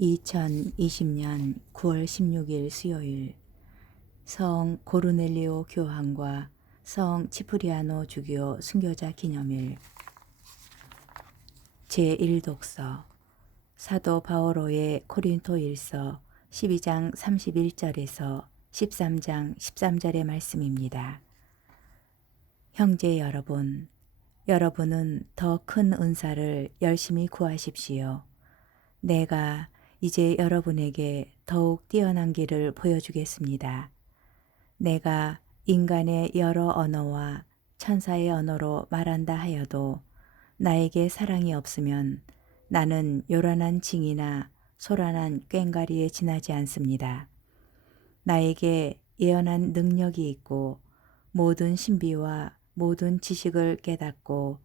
2020년 9월 16일 수요일 성 고르넬리오 교황과 성 치프리아노 주교 순교자 기념일 제1독서 사도 바오로의 고린토일서 12장 31절에서 13장 13절의 말씀입니다. 형제 여러분, 여러분은 더 큰 은사를 열심히 구하십시오. 내가 이제 여러분에게 더욱 뛰어난 길을 보여주겠습니다. 내가 인간의 여러 언어와 천사의 언어로 말한다 하여도 나에게 사랑이 없으면 나는 요란한 징이나 소란한 꽹과리에 지나지 않습니다. 나에게 예언한 능력이 있고 모든 신비와 모든 지식을 깨닫고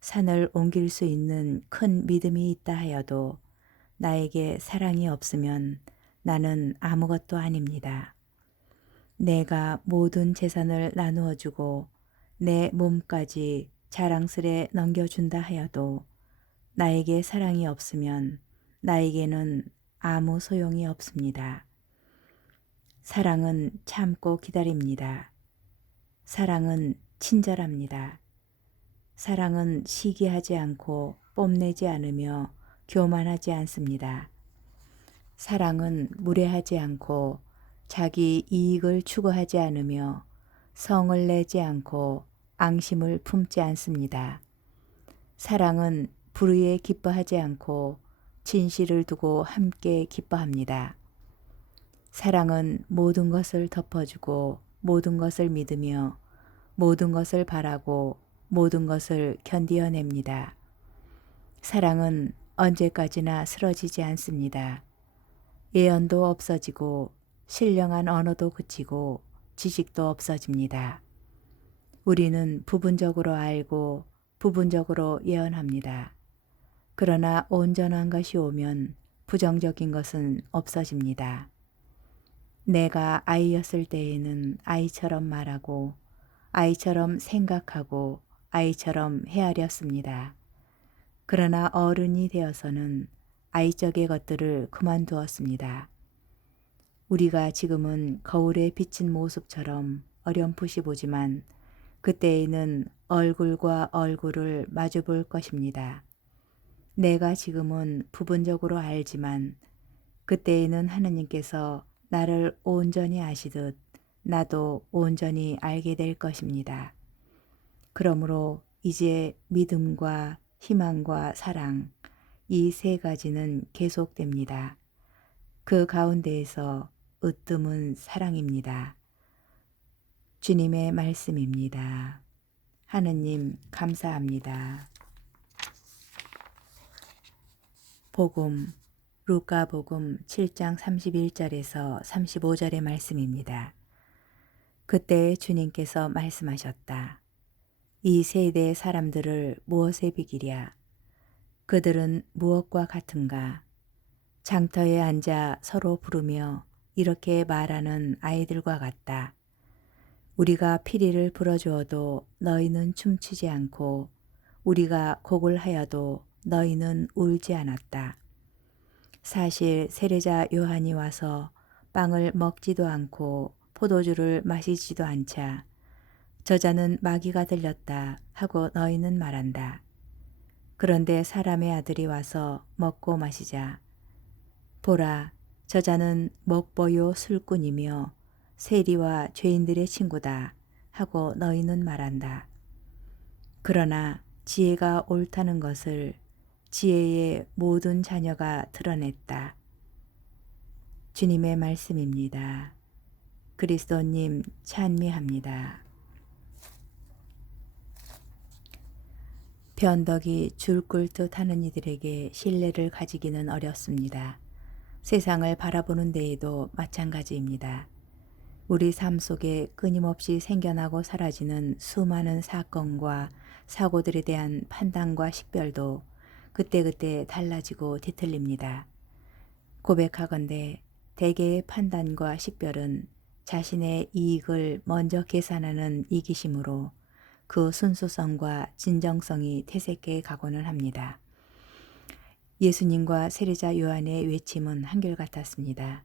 산을 옮길 수 있는 큰 믿음이 있다 하여도 나에게 사랑이 없으면 나는 아무것도 아닙니다. 내가 모든 재산을 나누어 주고 내 몸까지 자랑스레 넘겨준다 하여도 나에게 사랑이 없으면 나에게는 아무 소용이 없습니다. 사랑은 참고 기다립니다. 사랑은 친절합니다. 사랑은 시기하지 않고 뽐내지 않으며 교만하지 않습니다. 사랑은 무례하지 않고 자기 이익을 추구하지 않으며 성을 내지 않고 앙심을 품지 않습니다. 사랑은 불의에 기뻐하지 않고 진실을 두고 함께 기뻐합니다. 사랑은 모든 것을 덮어주고 모든 것을 믿으며 모든 것을 바라고 모든 것을 견디어냅니다. 사랑은 언제까지나 쓰러지지 않습니다. 예언도 없어지고 신령한 언어도 그치고 지식도 없어집니다. 우리는 부분적으로 알고 부분적으로 예언합니다. 그러나 온전한 것이 오면 부정적인 것은 없어집니다. 내가 아이였을 때에는 아이처럼 말하고 아이처럼 생각하고 아이처럼 헤아렸습니다. 그러나 어른이 되어서는 아이적의 것들을 그만두었습니다. 우리가 지금은 거울에 비친 모습처럼 어렴풋이 보지만 그때에는 얼굴과 얼굴을 마주 볼 것입니다. 내가 지금은 부분적으로 알지만 그때에는 하느님께서 나를 온전히 아시듯 나도 온전히 알게 될 것입니다. 그러므로 이제 믿음과 희망과 사랑, 이 세 가지는 계속됩니다. 그 가운데에서 으뜸은 사랑입니다. 주님의 말씀입니다. 하느님 감사합니다. 복음 루카복음 7장 31절에서 35절의 말씀입니다. 그때 주님께서 말씀하셨다. 이 세대의 사람들을 무엇에 비기랴? 그들은 무엇과 같은가? 장터에 앉아 서로 부르며 이렇게 말하는 아이들과 같다. 우리가 피리를 불어주어도 너희는 춤추지 않고 우리가 곡을 하여도 너희는 울지 않았다. 사실 세례자 요한이 와서 빵을 먹지도 않고 포도주를 마시지도 않자 저자는 마귀가 들렸다 하고 너희는 말한다. 그런데 사람의 아들이 와서 먹고 마시자. 보라, 저자는 먹보요 술꾼이며 세리와 죄인들의 친구다 하고 너희는 말한다. 그러나 지혜가 옳다는 것을 지혜의 모든 자녀가 드러냈다. 주님의 말씀입니다. 그리스도님 찬미합니다. 변덕이 줄 끓듯 하는 이들에게 신뢰를 가지기는 어렵습니다. 세상을 바라보는 데에도 마찬가지입니다. 우리 삶 속에 끊임없이 생겨나고 사라지는 수많은 사건과 사고들에 대한 판단과 식별도 그때그때 달라지고 뒤틀립니다. 고백하건대 대개의 판단과 식별은 자신의 이익을 먼저 계산하는 이기심으로 그 순수성과 진정성이 퇴색해 가고는 합니다. 예수님과 세례자 요한의 외침은 한결같았습니다.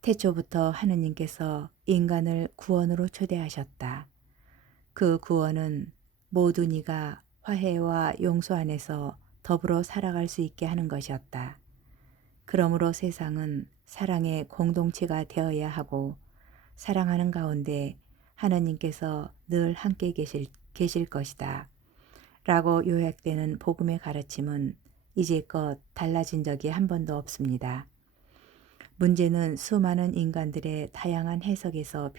태초부터 하느님께서 인간을 구원으로 초대하셨다. 그 구원은 모든 이가 화해와 용서 안에서 더불어 살아갈 수 있게 하는 것이었다. 그러므로 세상은 사랑의 공동체가 되어야 하고 사랑하는 가운데 하나님께서 늘 함께 계실 것이다. 라고 요약되는 복음의 가르침은 이제껏 달라진 적이 한 번도 없습니다. 문제는 수많은 인간들의 다양한 해석에서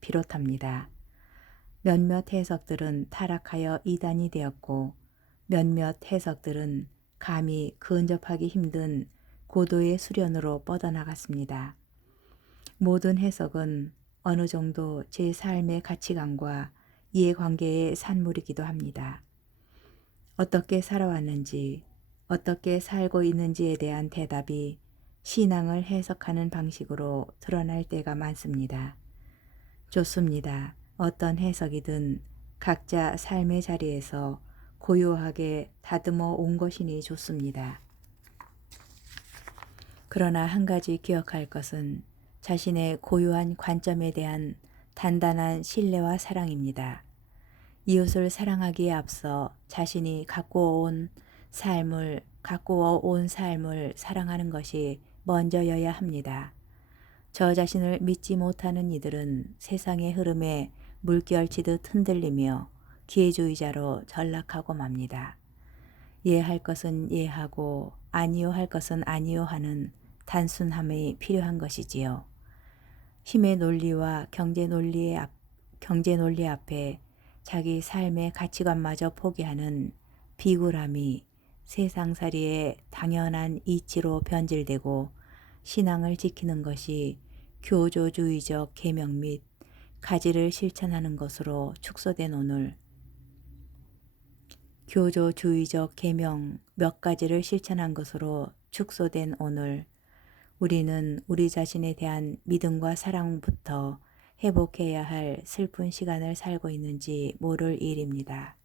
비롯합니다. 몇몇 해석들은 타락하여 이단이 되었고 몇몇 해석들은 감히 근접하기 힘든 고도의 수련으로 뻗어나갔습니다. 모든 해석은 어느 정도 제 삶의 가치관과 이해관계의 산물이기도 합니다. 어떻게 살아왔는지, 어떻게 살고 있는지에 대한 대답이 신앙을 해석하는 방식으로 드러날 때가 많습니다. 좋습니다. 어떤 해석이든 각자 삶의 자리에서 고요하게 다듬어 온 것이니 좋습니다. 그러나 한 가지 기억할 것은 자신의 고유한 관점에 대한 단단한 신뢰와 사랑입니다. 이웃을 사랑하기에 앞서 자신이 가꾸어 온 삶을 사랑하는 것이 먼저여야 합니다. 저 자신을 믿지 못하는 이들은 세상의 흐름에 물결치듯 흔들리며 기회주의자로 전락하고 맙니다. 예할 것은 예하고 아니요 할 것은 아니요 하는 단순함이 필요한 것이지요. 힘의 논리와 경제 논리 앞에 자기 삶의 가치관마저 포기하는 비굴함이 세상살이의 당연한 이치로 변질되고 신앙을 지키는 것이 교조주의적 계명 및 가지를 실천하는 것으로 축소된 오늘, 교조주의적 계명 몇 가지를 실천한 것으로 축소된 오늘, 우리는 우리 자신에 대한 믿음과 사랑부터 회복해야 할 슬픈 시간을 살고 있는지 모를 일입니다.